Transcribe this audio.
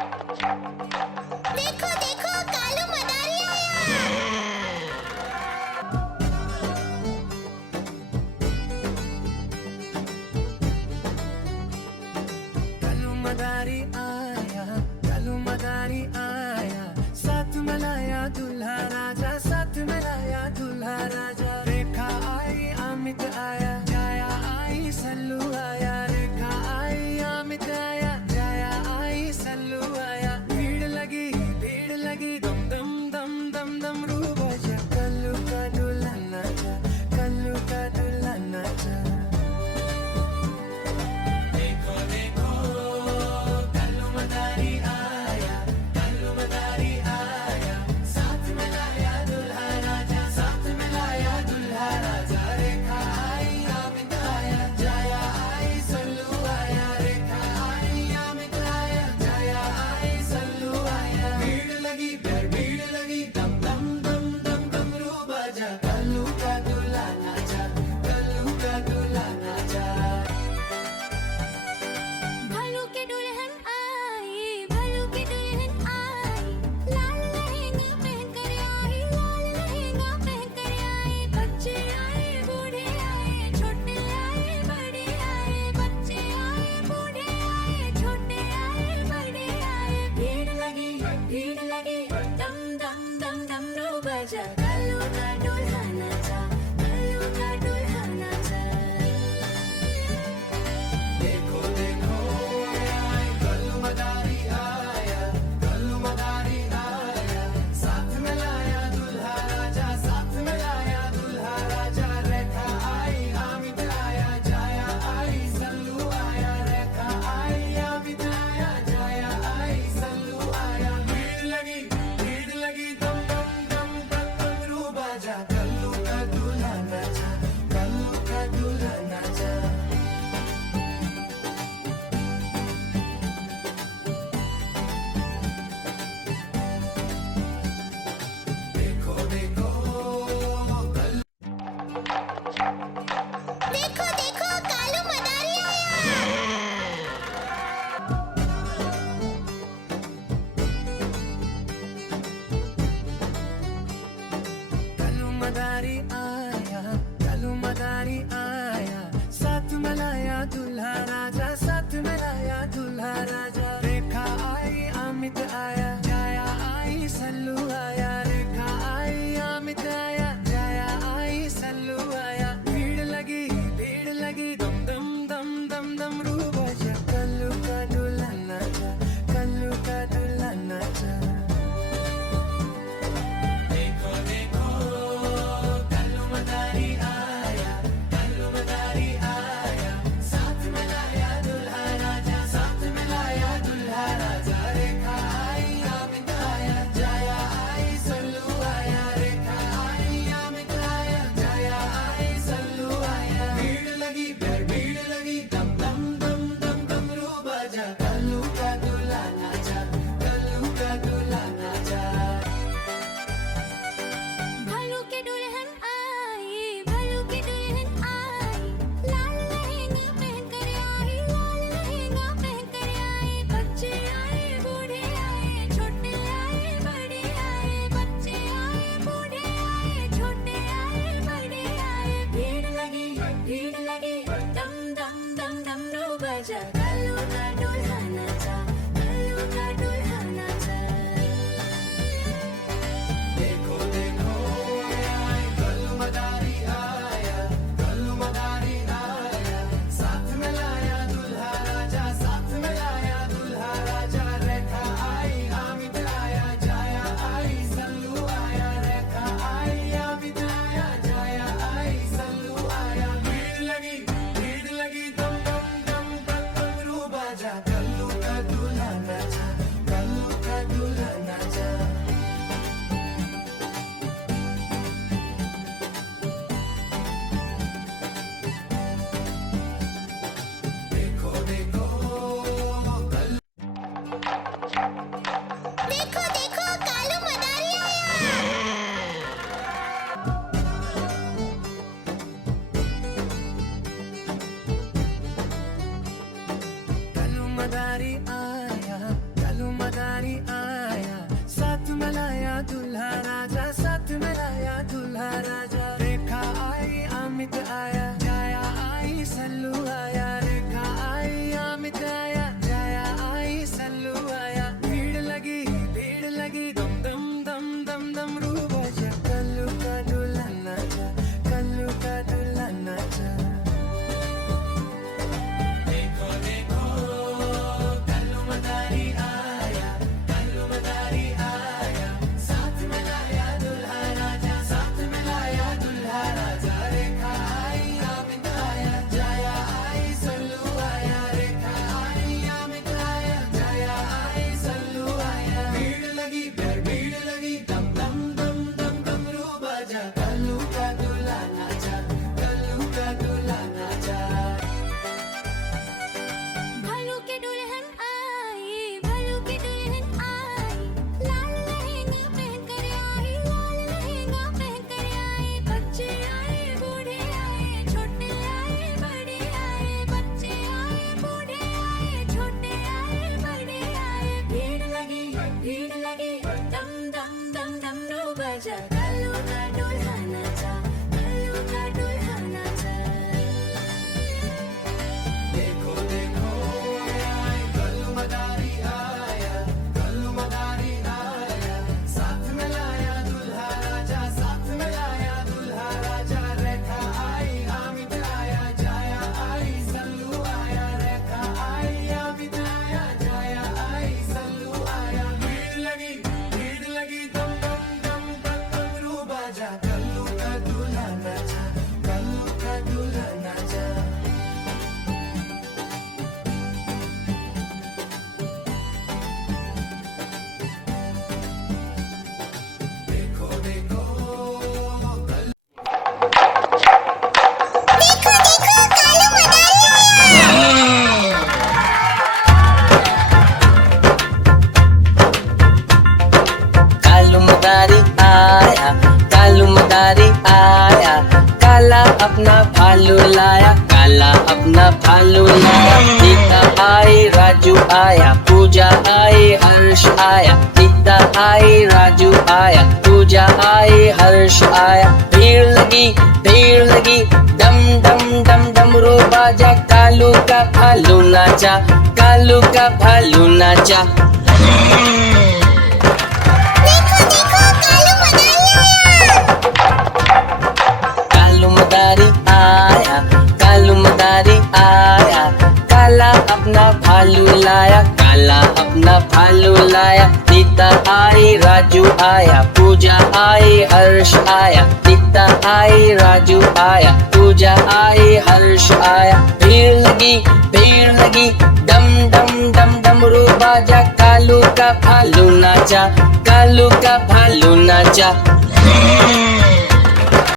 देखो देखो कालू मदारी आया। कालू मदारी आया, कालू मदारी आया, साथ में लाया दूल्हा राजा, साथ में लाया दूल्हा राजा। रेखा आई अमित आया, जाया आई सल्लू आया, रेखा आई अमित आया, जाया आई सल्लू आया। भीड़ लगी दम दम दम दम दम रू बजा। कल्लू का दूल्हा नाचा, कल्लू का दूल्हा नाचा। देखो देखो कल्लू मदारी आया, कल्लू मदारी आया, साथ में लाया दूल्हा राजा, साथ में लाया दूल्हा राजा। रेखा आई अमित आया, जाया आई सल्लू आया, रेखा आई अमित आया, जाया आई सल्लू आया। भीड़ लगी दम दम दम दम दम रू बजा। कल्लू का दूल्हा नाचा, कल्लू का दूल्हा नाचा। भालू की दुल्हन आई, भालू की दुल्हन आई, लाल लहंगा पहन कर आई, लाल लहंगा पहन कर आई। बच्चे आए बूढ़े आए, छोटे आए बड़े आए, बच्चे आए बूढ़े आए, छोटे आए बड़े आए। भीड़ लगी दम दम दम दम रू बजा। कालू का दूल्हा नाचा, कालू का दूल्हा नाचा। देखो देखो आए कल्लू मदारी आया, कल्लू मदारी आया, साथ में लाया दूल्हा राजा, साथ में लाया दूल्हा राजा। रेखा आई अमित आया, जाया आई सल्लू आया, रेखा आई अमित आया, जाया आई सल्लू आया। भीड़ लगी दम दम दम दम दम रू बजा। कल्लू का दूल्हा नाचा, कल्लू का दूल्हा नाचा। देखो देखो कल्लू देखो देखो कालू मदारी आया। कालू मदारी आया, कालू मदारी आया, साथ में लाया दूल्हा राजा, साथ में लाया दूल्हा राजा। रेखा आई अमित आया, जाया आई सल्लू आया, रेखा आई अमित आया, जाया आई सल्लू आया। भीड़ लगी दम दम दम दम दम रू बजा। कल्लू का दूल्हा नाचा, कल्लू का दूल्हा नाचा। देखो देखो अपना भालू लाया, काला अपना भालू लाया। सीता आई, राजू आया, पूजा आई, हर्ष आया। सीता आई, राजू आया, पूजा आई, हर्ष आया। भीड़ लगी, डम डम डम डमरू बाजा। कालू का भालू नाचा, कालू का भालू नाचा। कालू मदारी आया, कालू मदारी आया। काला अपना भालू लाया, काला अपना भालू लाया। सीता आई, राजू आया, पूजा आई, हर्ष आया। सीता आई, राजू आया, पूजा आई, हर्ष आया। भीड़ लगी, डम डम डम डमरू बाजा। कालू का भालू नाचा, कालू का भालू नाचा।